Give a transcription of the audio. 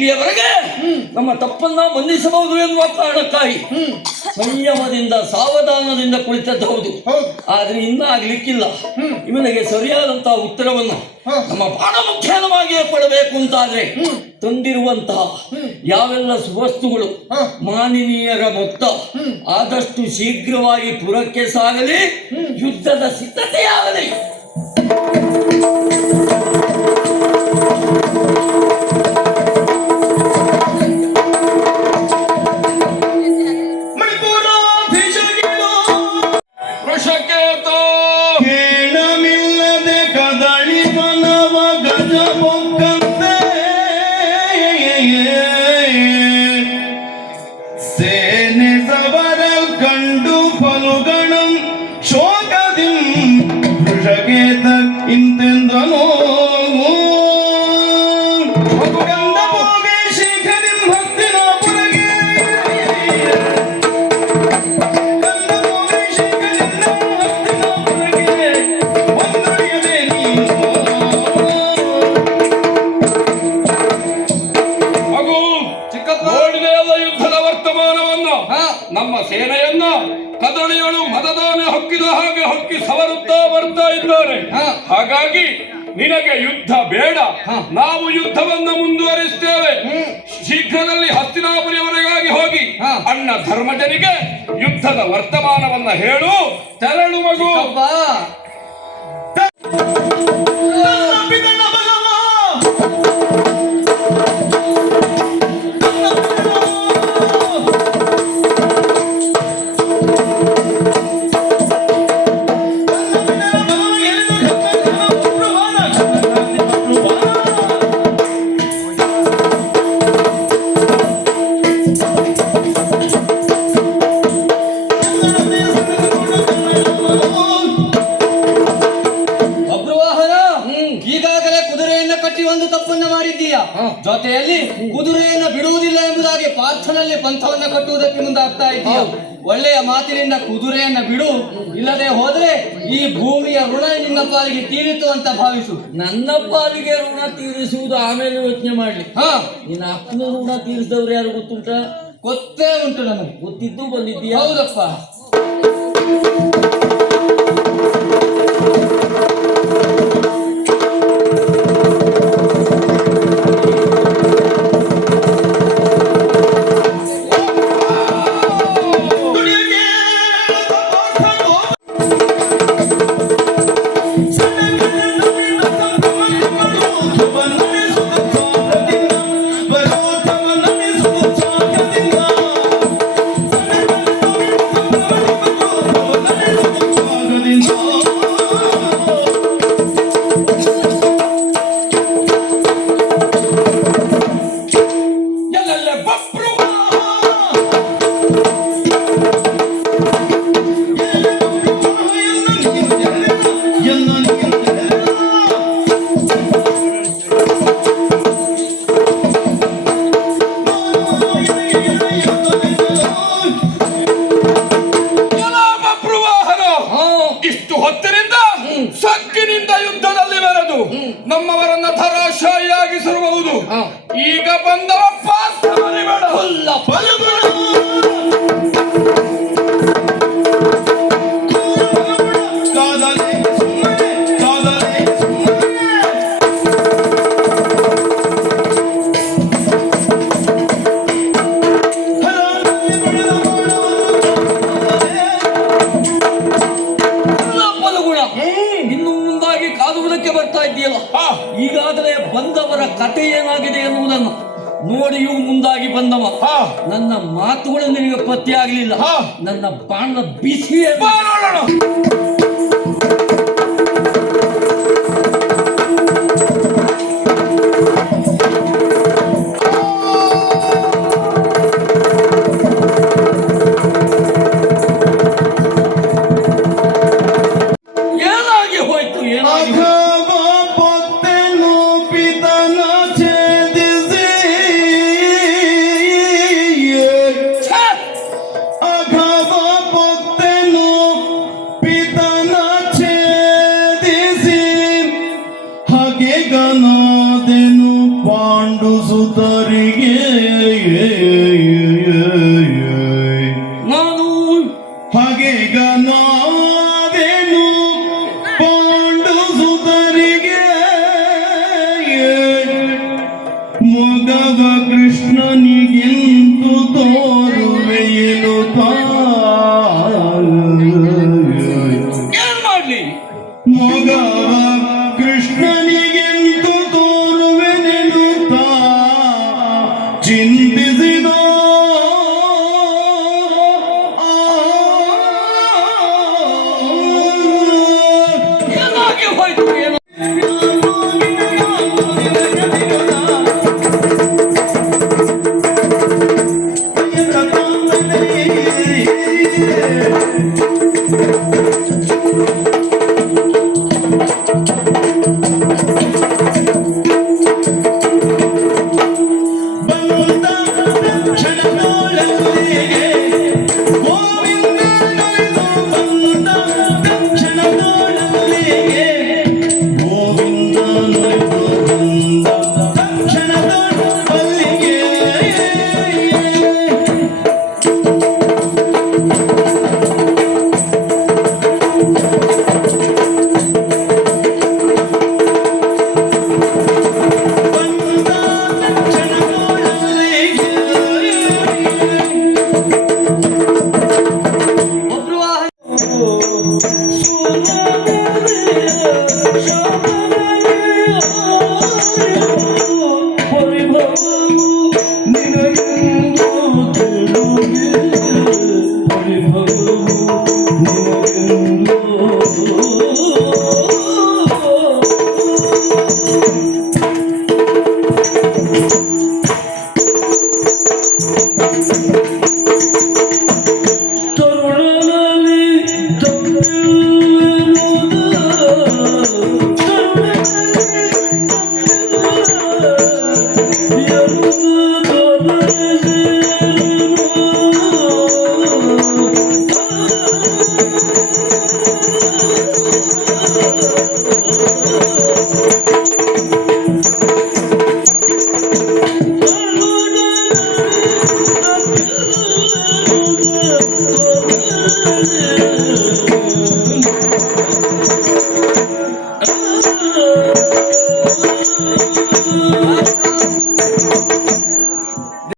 ಇಲ್ಲಿಯವರೆಗೆ ನಮ್ಮ ತಪ್ಪನ್ನ ಬಂಧಿಸಬಹುದು ಎನ್ನುವ ಕಾರಣಕ್ಕಾಗಿ ಸಂಯಮದಿಂದ ಸಾವಧಾನದಿಂದ ಕುಳಿತದ್ದು ಹೌದು. ಆದ್ರೆ ಇನ್ನ ಆಗ್ಲಿಕ್ಕಿಲ್ಲ. ಇವನಿಗೆ ಸರಿಯಾದಂತಹ ಉತ್ತರವನ್ನು ನಮ್ಮ ಬಾಣ ಮುಖ್ಯನವಾಗಿ ಕೊಡಬೇಕು ಅಂತಾದ್ರೆ ತಂದಿರುವಂತಹ ಯಾವೆಲ್ಲ ವಸ್ತುಗಳು ಮಾನಿನೀಯರ ಮೊತ್ತ ಆದಷ್ಟು ಶೀಘ್ರವಾಗಿ ಪುರಕ್ಕೆ ಸಾಗಲಿ. ಯುದ್ಧದ ಸಿದ್ಧತೆಯಾಗಲಿ. ಹೊಕ್ಕಿ ಸವರುತ್ತಾ ಬರ್ತಾ ಇದ್ದಾರೆ. ಹಾಗಾಗಿ ನಿನಗೆ ಯುದ್ಧ ಬೇಡ. ನಾವು ಯುದ್ಧವನ್ನು ಮುಂದುವರಿಸ್ತೇವೆ. ಶೀಘ್ರದಲ್ಲಿ ಹಸ್ತಿನಾಪುರಿಯವರೆಗಾಗಿ ಹೋಗಿ. ಅಣ್ಣ ಧರ್ಮಜನಿಗೆ ಯುದ್ಧದ ವರ್ತಮಾನವನ್ನ ಹೇಳು. ತೆರಳು ಮಗು ಜೊತೆಯಲ್ಲಿ ಕುದುರೆಯನ್ನ ಬಿಡುವುದಿಲ್ಲ ಎಂಬುದಾಗಿ ಪಾರ್ಥನಲ್ಲಿ ಪಂಥವನ್ನ ಕಟ್ಟುವುದಕ್ಕೆ ಮುಂದಾಗ್ತಾ ಇದೀಯ? ಒಳ್ಳೆಯ ಮಾತಿನಿಂದ ಕುದುರೆಯನ್ನ ಬಿಡು. ಇಲ್ಲದೆ ಹೋದ್ರೆ ಈ ಭೂಮಿಯ ಋಣ ನಿನ್ನ ಪಾಲಿಗೆ ತೀರಿತು ಅಂತ ಭಾವಿಸು. ನನ್ನ ಪಾಲಿಗೆ ಋಣ ತೀರಿಸುವುದು ಆಮೇಲೆ ಯೋಚನೆ ಮಾಡ್ಲಿ. ಹಾ. ನಿನ್ನ ಅಪ್ಪನ ಋಣ ತೀರಿಸಿದವ್ರು ಯಾರು ಗೊತ್ತುಂಟ? ಗೊತ್ತೇ ಉಂಟು ನನಗೆ ಗೊತ್ತಿದ್ದು ಬಂದಿದ್ದೀಯ? ಹೌದಪ್ಪ. ನಮ್ಮವರನ್ನ ತರಾಶಾಯಿಯಾಗಿಸಿರಬಹುದು ಈಗ ಬಂದವ ಈಗಾಗಲೇ ಬಂದವರ ಕಥೆ ಏನಾಗಿದೆ ಎನ್ನುವುದನ್ನು ನೋಡಿಯೂ ಮುಂದಾಗಿ ಬಂದವ. ನನ್ನ ಮಾತುಗಳು ನಿನಗೆ ಪತ್ತೆ ಆಗಲಿಲ್ಲ ನನ್ನ ಬಾಣದ ಬಿಸಿಯೇ ಬಾ ನೋಡೋಣ. ಸಂತರಿಗೆ ನಾನು ಹಾಗೆ ಗನಾದೇನು ಪಾಂಡು ಸುತರಿಗೆ ಮಗವ ಕೃಷ್ಣನಿಗೆ Jin busy. Lord.